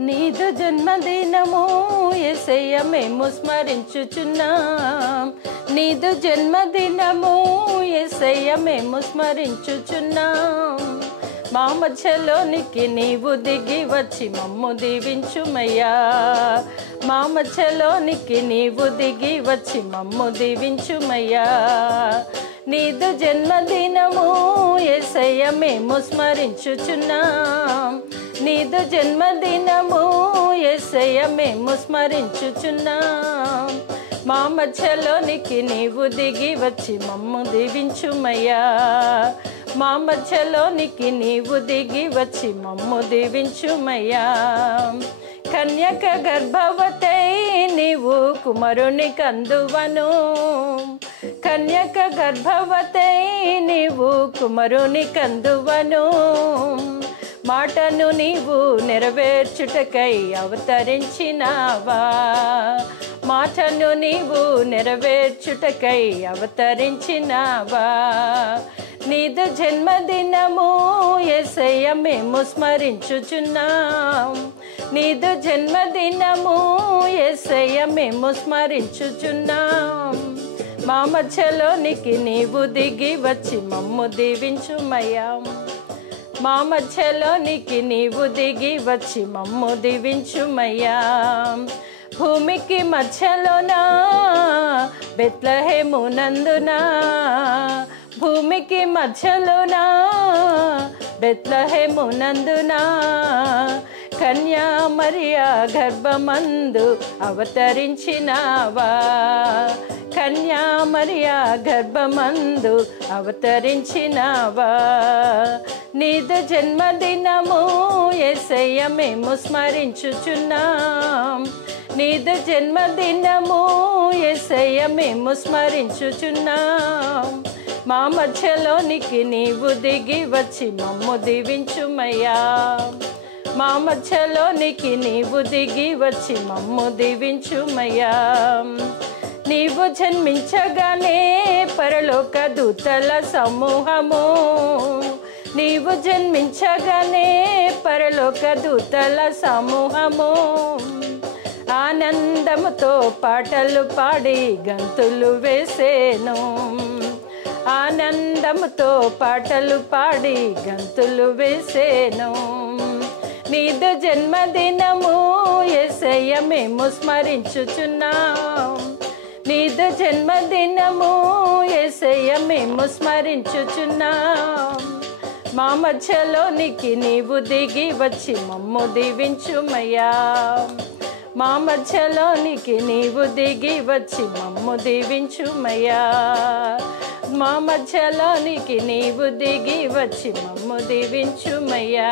నీదు జన్మదినము యేసయ్య మేము స్మరించుచున్నాం. నీదు జన్మదినము యేసయ్య మేము స్మరించుచున్నాం. మా మధ్యలోనికి నీవు దిగి వచ్చి మమ్ము దీవించుమయ్యా. మా మధ్యలోనికి నీవు దిగి వచ్చి మమ్ము దీవించుమయ్యా. నీదు జన్మదినము యేసయ్య మేము స్మరించుచున్నాం. నీదు జన్మదినము యేసయ్య మేము స్మరించుచున్నాం. మా మధ్యలోనికి నీవు దిగి వచ్చి మమ్ము దీవించుమయ్యా. మా మధ్యలోనికి నీవు దిగి వచ్చి మమ్ము దీవించుమయ్యా. కన్యక గర్భవతై నీవు కుమారుని కందువను. కన్యక గర్భవతై నీవు కుమారుని కందువను. మాటను నీవు నెరవేర్చుటకై అవతరించినావా. మాటను నీవు నెరవేర్చుటకై అవతరించినావా. నీదు జన్మదినము యేసయ్య మేము స్మరించుచున్నాం. నీదు జన్మదినము యేసయ్య మేము స్మరించుచున్నాం. మా మధ్యలోనికి నీవు దిగి వచ్చి మమ్ము దీవించుమయ్యా. మా మధ్యలోనికి నీవు దిగి వచ్చి మమ్ము దీవించుమయ్యా. భూమికి మధ్యలోనా బెత్లెహేము నందునా. భూమికి మధ్యలోనా బెత్లెహేము నందునా. కన్యా మరియా గర్భమందు అవతరించినావా. కన్యా మరియా గర్భమందు అవతరించినావా. నీదు జన్మదినము యేసయ్య మేము స్మరించుచున్నాం. నీదు జన్మదినము యేసయ్య మేము స్మరించుచున్నాం. మా మధ్యలోనికి నీవు దిగి వచ్చి మమ్ము దీవించుమయ్యా. మా మధ్యలోనికి నీవు దిగి వచ్చి మమ్ము దీవించుమయ్యా. నీవు జన్మించగానే పరలోక దూతల సమూహము. నీవు జన్మించగానే పరలోక దూతల సమూహము ఆనందముతో పాటలు పాడి గంతులు వేసేను. ఆనందముతో పాటలు పాడి గంతులు వేసేను. నీదు జన్మదినము యేసయ్య మేము స్మరించుచున్నాం. నీదు జన్మదినము యేసయ్య మేము స్మరించుచున్నాం. మా మధ్యలోనికి నీవు దిగి వచ్చి మమ్ము దీవించుమయ్యా. మా మధ్యలోనికి నీవు దిగి వచ్చి మమ్ము దీవించుమయ్యా. మా మధ్యలోనికి నీవు దిగి వచ్చి మమ్ము దీవించుమయ్యా.